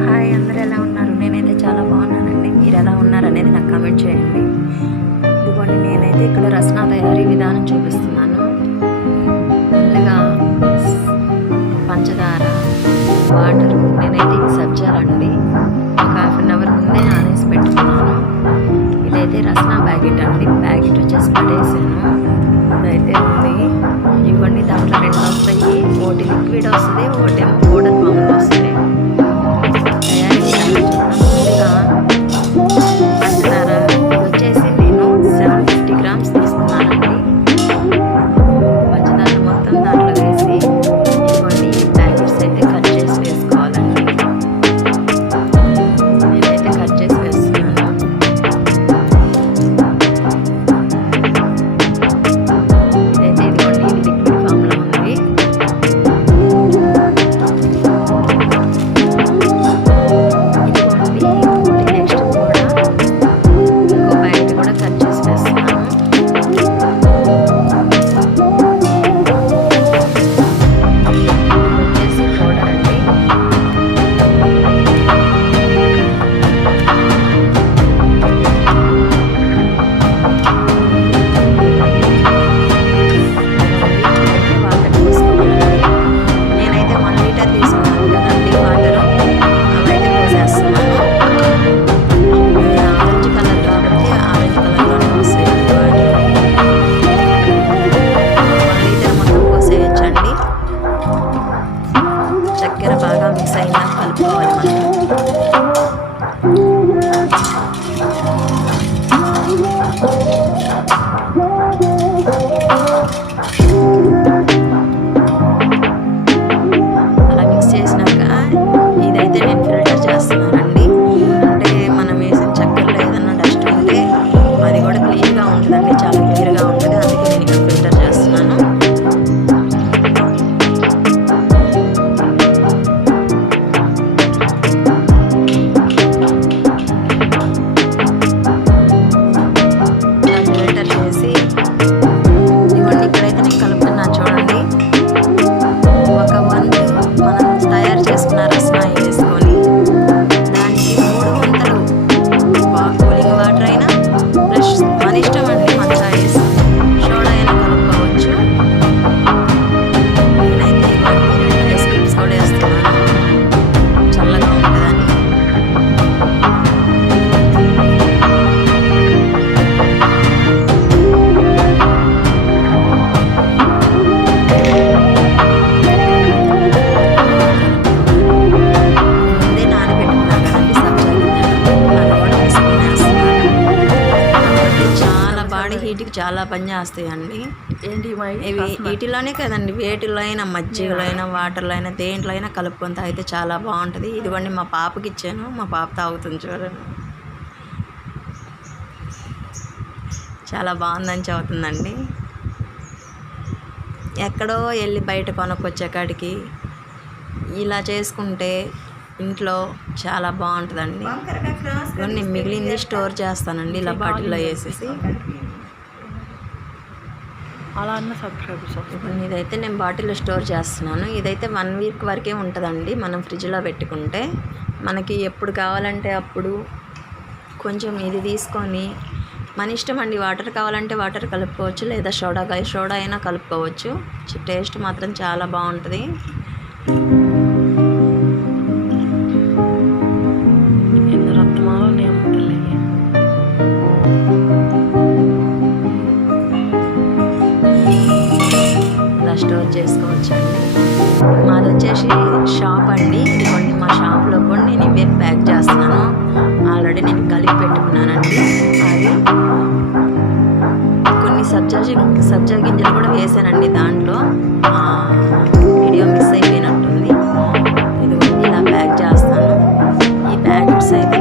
Hi, అందరూ ఎలా ఉన్నారు? నేనైతే చాలా బాగున్నానండి. మీరు ఎలా ఉన్నారనేది నాకు కామెంట్ చేయండి. ఇదిగోండి, నేనైతే ఇక్కడ రసన తయారీ విధానం చూపిస్తున్నాను. ముందుగా పంచదార, వాటరు, నేనైతే ఇది సబ్జాలండి ఒక ½ అవర్ ముందే నానేసి పెట్టుకున్నాను. ఇదైతే రసన ప్యాకెట్ అండి, ప్యాకెట్ వచ్చేసి పడేసాను. ఇదైతే ఉంది. ఇవ్వండి, దాంట్లో 2 వస్తాయి. ఒకటి లిక్విడ్ వస్తుంది, ఒకటేమో పౌడర్ ఫామ్లో వస్తుంది. తయారీ విధానం చూద్దాం. ముందుగా పంచదార వచ్చేసి నేను 750 గ్రామ్స్ తీసుకున్నానండి. పంచదార మొత్తం దాంట్లో వేసి ఇవ్వండి, ప్యాకెట్స్ అయితే కట్ చేసి వేసుకోవాలండి. నేనైతే కట్ చేసి వేస్తున్నాను. ఇదైతే ఇదిగోండి, ఇది లిక్విడ్ ఫామ్లో ఉంది. చక్కెర బాగా మిక్స్ అయినా కలుపుకోవాలి అలా మిక్స్ చేసినాక ఇదైతే నేను ఫిల్టర్ చేస్తున్నానండి. అంటే మనం వేసిన చక్కెరలో ఏదన్నా డస్ట్ ఉంటే అది కూడా క్లీన్గా ఉంటుందండి, చాలా క్లియర్గా ఉంటుంది. అందుకే నేను ఇక్కడ ఫిల్టర్ చేస్తున్నాను. హీట్కి చాలా పని చేస్తాయండి. ఇవి వీటిలోనే కదండి, వేటిలో అయినా, మజ్జిగలో అయినా, వాటర్లో అయినా, దేంట్లో అయినా కలుపుకొని తాగితే చాలా బాగుంటుంది. ఇదిగోండి, మా పాపకి ఇచ్చాను, మా పాప తాగుతుంది చూడండి. చాలా బాగుందని చెబుతుందండి. ఎక్కడో వెళ్ళి బయట కొనుక్కొచ్చేకాడికి ఇలా చేసుకుంటే ఇంట్లో చాలా బాగుంటుందండి. కొన్ని మిగిలింది స్టోర్ చేస్తానండి, ఇలా బాటిల్లో వేసేసి. అలా అన్న సబ్స్క్రైబర్స్ ఇదైతే నేను బాటిల్లో స్టోర్ చేస్తున్నాను. ఇదైతే 1 వీక్ వరకే ఉంటుందండి. మనం ఫ్రిడ్జ్లో పెట్టుకుంటే మనకి ఎప్పుడు కావాలంటే అప్పుడు కొంచెం ఇది తీసుకొని, మన ఇష్టం అండి. వాటర్ కావాలంటే వాటర్ కలుపుకోవచ్చు, లేదా సోడా అయినా కలుపుకోవచ్చు. టేస్ట్ మాత్రం చాలా బాగుంటుంది. స్టోర్ చేసుకోవచ్చండి. మాది వచ్చేసి షాప్ అండి. ఇదిగోండి, మా షాప్లో కూడా నేను ఇవే ప్యాక్ చేస్తున్నాను. ఆల్రెడీ నేను కలిపి పెట్టుకున్నానండి. అవి కొన్ని సబ్జా గింజలు కూడా వేసానండి దాంట్లో. వీడియో మిస్ అయిపోయినట్టుంది. ఇదిగోండి, ఇలా ప్యాక్ చేస్తాను. ఈ ప్యాకెట్స్ అయితే